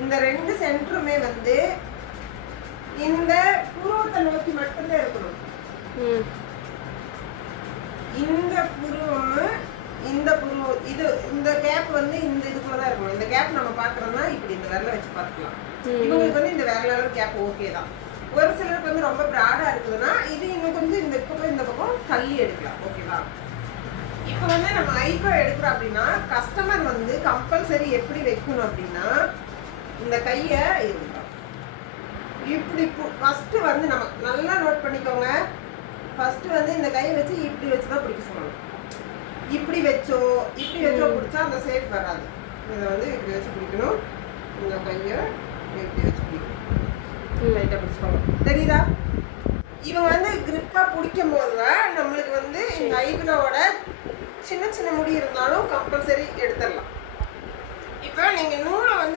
இந்த ரெண்டு சென்டருமே வந்து இந்த புருவத்தை நோக்கி மட்டும்தான் இருக்கணும். இந்த புருவம் இந்த புருவம் இது இந்த கேப் வந்து இந்த இதுக்குள்ளதான் இருக்கணும். இந்த கேப் நம்ம பாக்குறோம்னா இப்படி இந்த விரல வச்சு பார்த்துக்கலாம். இவங்களுக்கு வந்து இந்த விரலால கேப் ஓகே தான். ஒரு சிலருக்கு வந்து ரொம்ப பிராடா இருக்குதுன்னா இது இன்னும் கொஞ்சம் இந்த பக்கம் இந்த பக்கம் தள்ளி எடுக்கலாம். ஓகேவா? இப்போ வந்து நம்ம ஐப்ரோ எடுக்கிறோம் அப்படின்னா கஸ்டமர் வந்து கம்பல்சரி எப்படி வைக்கணும் அப்படின்னா இந்த கையை இப்படி ஃபர்ஸ்ட் வந்து நம்ம நல்லா நோட் பண்ணிக்கோங்க. ஃபர்ஸ்ட் வந்து இந்த கையை வச்சு இப்படி வச்சுதான் பிடிக்க சொல்லணும். இப்படி வச்சோ பிடிச்சா அந்த சேஃப் வராது. இதை வந்து இப்படி வச்சு பிடிக்கணும். இந்த கையை இப்படி வச்சு பிடிக்கணும். லைட்டாக பிடிச்சிக்கோங்க. தெரியுதா? இவங்க வந்து கிரிப்பா பிடிக்கும் போதுதான் நம்மளுக்கு வந்து இந்த ஐப்ரோவோட சின்ன சின்ன முடி இருந்தாலும் கம்பல்சரி எடுத்துடலாம். இப்போ நீங்க நூலை வந்து